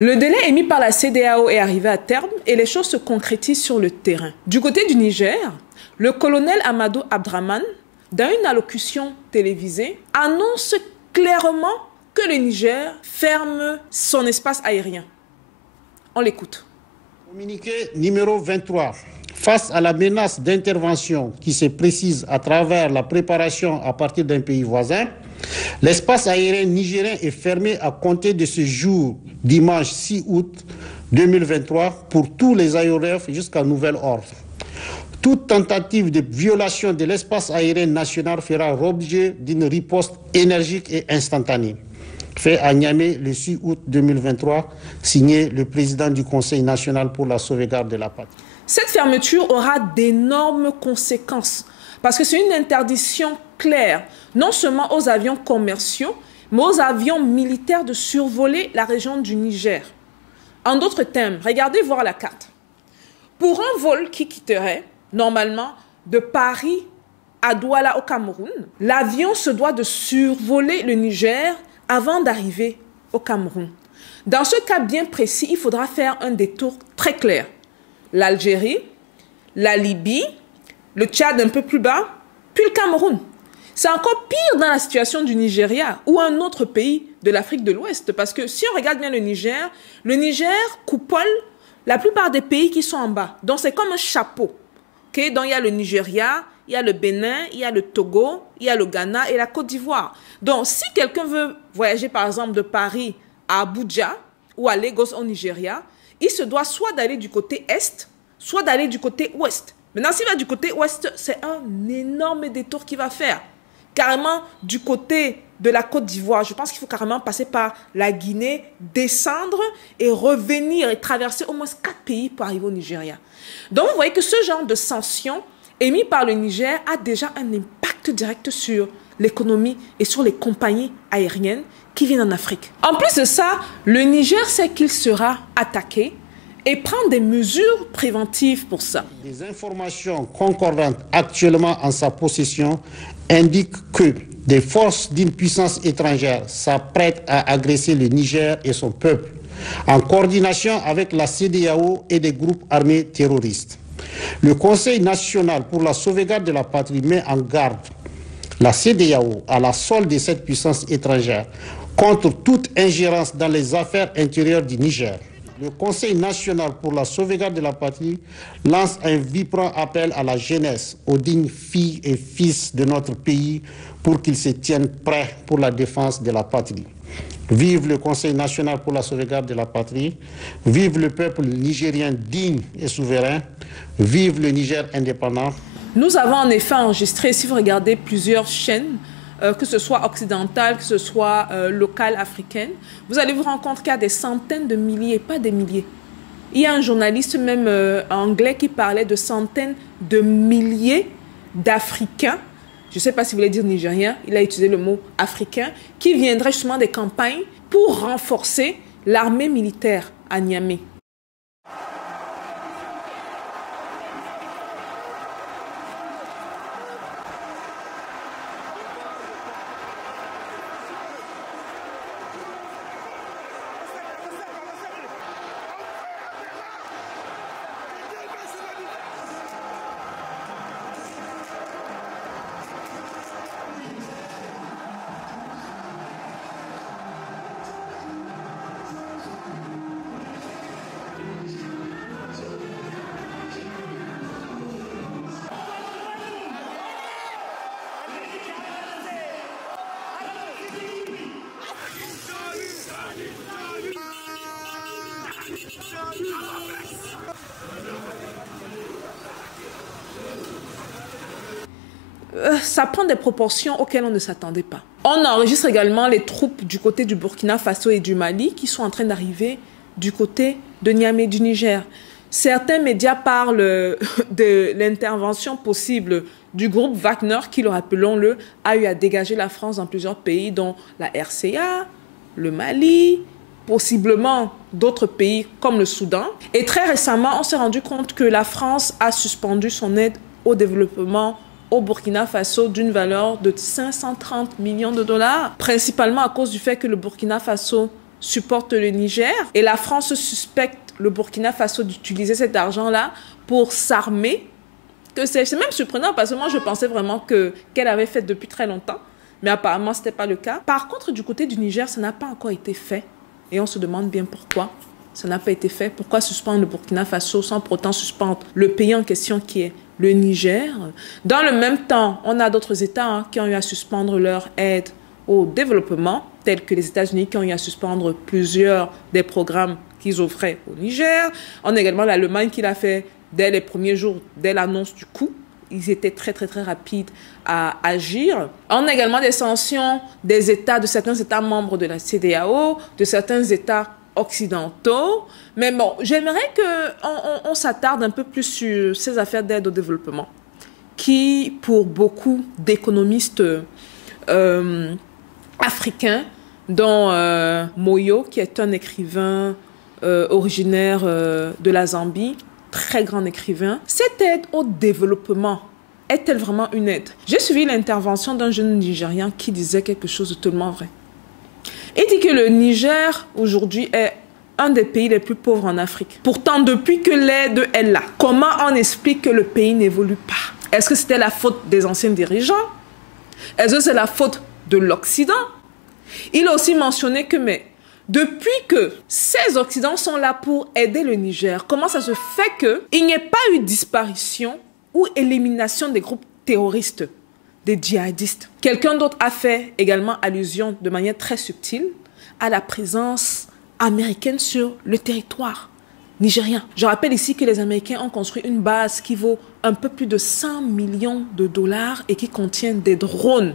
Le délai émis par la CEDEAO est arrivé à terme et les choses se concrétisent sur le terrain. Du côté du Niger, le colonel Amadou Abdraman, dans une allocution télévisée, annonce clairement que le Niger ferme son espace aérien. On l'écoute. Communiqué numéro 23. Face à la menace d'intervention qui se précise à travers la préparation à partir d'un pays voisin, l'espace aérien nigérien est fermé à compter de ce jour, dimanche 6 août 2023, pour tous les aéronefs jusqu'à nouvel ordre. Toute tentative de violation de l'espace aérien national fera l'objet d'une riposte énergique et instantanée. Fait à Niamey le 6 août 2023, signé le président du Conseil national pour la sauvegarde de la patrie. Cette fermeture aura d'énormes conséquences parce que c'est une interdiction claire, non seulement aux avions commerciaux, mais aux avions militaires de survoler la région du Niger. En d'autres termes, regardez voir la carte. Pour un vol qui quitterait, normalement, de Paris à Douala au Cameroun, l'avion se doit de survoler le Niger avant d'arriver au Cameroun. Dans ce cas bien précis, il faudra faire un détour très clair. L'Algérie, la Libye, le Tchad un peu plus bas, puis le Cameroun. C'est encore pire dans la situation du Nigeria ou un autre pays de l'Afrique de l'Ouest. Parce que si on regarde bien le Niger coupole la plupart des pays qui sont en bas. Donc c'est comme un chapeau. Okay? Donc il y a le Nigeria, il y a le Bénin, il y a le Togo, il y a le Ghana et la Côte d'Ivoire. Donc si quelqu'un veut voyager par exemple de Paris à Abuja ou à Lagos au Nigeria, il se doit soit d'aller du côté est, soit d'aller du côté ouest. Maintenant, s'il va du côté ouest, c'est un énorme détour qu'il va faire. Carrément du côté de la Côte d'Ivoire, je pense qu'il faut carrément passer par la Guinée, descendre et revenir et traverser au moins 4 pays pour arriver au Nigeria. Donc, vous voyez que ce genre de sanctions émises par le Niger a déjà un impact direct sur l'économie et sur les compagnies aériennes qui viennent en Afrique. En plus de ça, le Niger sait qu'il sera attaqué et prend des mesures préventives pour ça. Des informations concordantes actuellement en sa possession indiquent que des forces d'une puissance étrangère s'apprêtent à agresser le Niger et son peuple, en coordination avec la CEDEAO et des groupes armés terroristes. Le Conseil national pour la sauvegarde de la patrie met en garde la CEDEAO à la solde de cette puissance étrangère contre toute ingérence dans les affaires intérieures du Niger. Le Conseil national pour la sauvegarde de la patrie lance un vibrant appel à la jeunesse, aux dignes filles et fils de notre pays pour qu'ils se tiennent prêts pour la défense de la patrie. Vive le Conseil national pour la sauvegarde de la patrie, vive le peuple nigérien digne et souverain, vive le Niger indépendant. Nous avons en effet enregistré, si vous regardez plusieurs chaînes, que ce soit occidentales, que ce soit locales, africaines, vous allez vous rendre compte qu'il y a des centaines de milliers, pas des milliers. Il y a un journaliste même anglais qui parlait de centaines de milliers d'Africains, je ne sais pas si vous voulez dire Nigériens, il a utilisé le mot africain, qui viendraient justement des campagnes pour renforcer l'armée militaire à Niamey. Ça prend des proportions auxquelles on ne s'attendait pas. On enregistre également les troupes du côté du Burkina Faso et du Mali qui sont en train d'arriver du côté de Niamey du Niger. Certains médias parlent de l'intervention possible du groupe Wagner qui, le rappelons-le, a eu à dégager la France dans plusieurs pays, dont la RCA, le Mali, possiblement d'autres pays comme le Soudan. Et très récemment, on s'est rendu compte que la France a suspendu son aide au développement au Burkina Faso d'une valeur de 530 millions de dollars, principalement à cause du fait que le Burkina Faso supporte le Niger et la France suspecte le Burkina Faso d'utiliser cet argent-là pour s'armer. C'est même surprenant parce que moi, je pensais vraiment qu'elle avait fait depuis très longtemps. Mais apparemment, ce n'était pas le cas. Par contre, du côté du Niger, ça n'a pas encore été fait. Et on se demande bien pourquoi ça n'a pas été fait. Pourquoi suspendre le Burkina Faso sans pour autant suspendre le pays en question qui est le Niger? Dans le même temps, on a d'autres États qui ont eu à suspendre leur aide au développement, tels que les États-Unis qui ont eu à suspendre plusieurs des programmes qu'ils offraient au Niger. On a également l'Allemagne qui l'a fait dès les premiers jours, dès l'annonce du coup. Ils étaient très rapides à agir. On a également des sanctions des États, de certains États membres de la CEDEAO, de certains États occidentaux. Mais bon, j'aimerais qu'on s'attarde un peu plus sur ces affaires d'aide au développement qui, pour beaucoup d'économistes africains, dont Moyo, qui est un écrivain originaire de la Zambie, très grand écrivain, cette aide au développement est-elle vraiment une aide? J'ai suivi l'intervention d'un jeune Nigérien qui disait quelque chose de tellement vrai. Il dit que le Niger, aujourd'hui, est un des pays les plus pauvres en Afrique. Pourtant, depuis que l'aide est là, comment on explique que le pays n'évolue pas? Est-ce que c'était la faute des anciens dirigeants? Est-ce que c'est la faute de l'Occident? Il a aussi mentionné que, mais depuis que ces Occidentaux sont là pour aider le Niger, comment ça se fait qu'il n'y ait pas eu disparition ou élimination des groupes terroristes, des djihadistes? Quelqu'un d'autre a fait également allusion de manière très subtile à la présence américaine sur le territoire nigérien. Je rappelle ici que les Américains ont construit une base qui vaut un peu plus de 100 millions de dollars et qui contient des drones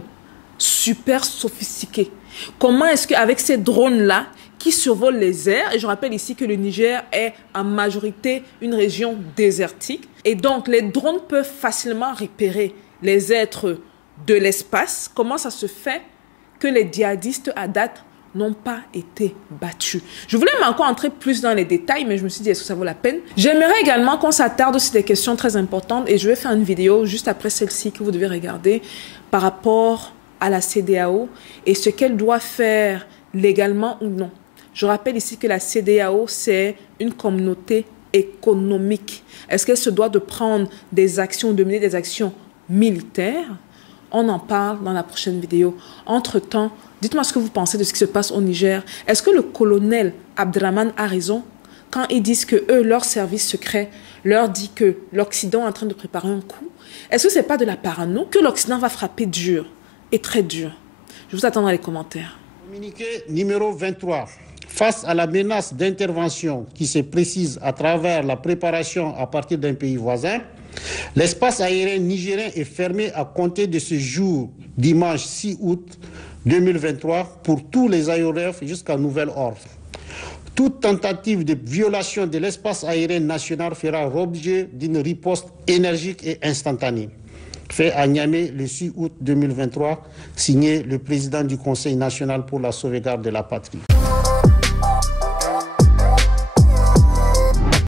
super sophistiqués. Comment est-ce qu'avec ces drones-là qui survolent les airs, et je rappelle ici que le Niger est en majorité une région désertique, et donc les drones peuvent facilement repérer les êtres de l'espace, comment ça se fait que les djihadistes à date n'ont pas été battus? Je voulais encore entrer plus dans les détails, mais je me suis dit, est-ce que ça vaut la peine? J'aimerais également qu'on s'attarde sur des questions très importantes, et je vais faire une vidéo juste après celle-ci que vous devez regarder par rapport à la CEDEAO et ce qu'elle doit faire légalement ou non. Je rappelle ici que la CEDEAO, c'est une communauté économique. Est-ce qu'elle se doit de prendre des actions, de mener des actions militaires? On en parle dans la prochaine vidéo. Entre-temps, dites-moi ce que vous pensez de ce qui se passe au Niger. Est-ce que le colonel Abdraman a raison quand ils disent que eux, leur service secret, leur dit que l'Occident est en train de préparer un coup? Est-ce que ce n'est pas de la parano que l'Occident va frapper dur et très dur? Je vous attends dans les commentaires. Communiqué numéro 23. Face à la menace d'intervention qui se précise à travers la préparation à partir d'un pays voisin, l'espace aérien nigérien est fermé à compter de ce jour, dimanche 6 août 2023, pour tous les aéronefs jusqu'à nouvel ordre. Toute tentative de violation de l'espace aérien national fera l'objet d'une riposte énergique et instantanée. Fait à Niamey le 6 août 2023, signé le président du Conseil national pour la sauvegarde de la patrie.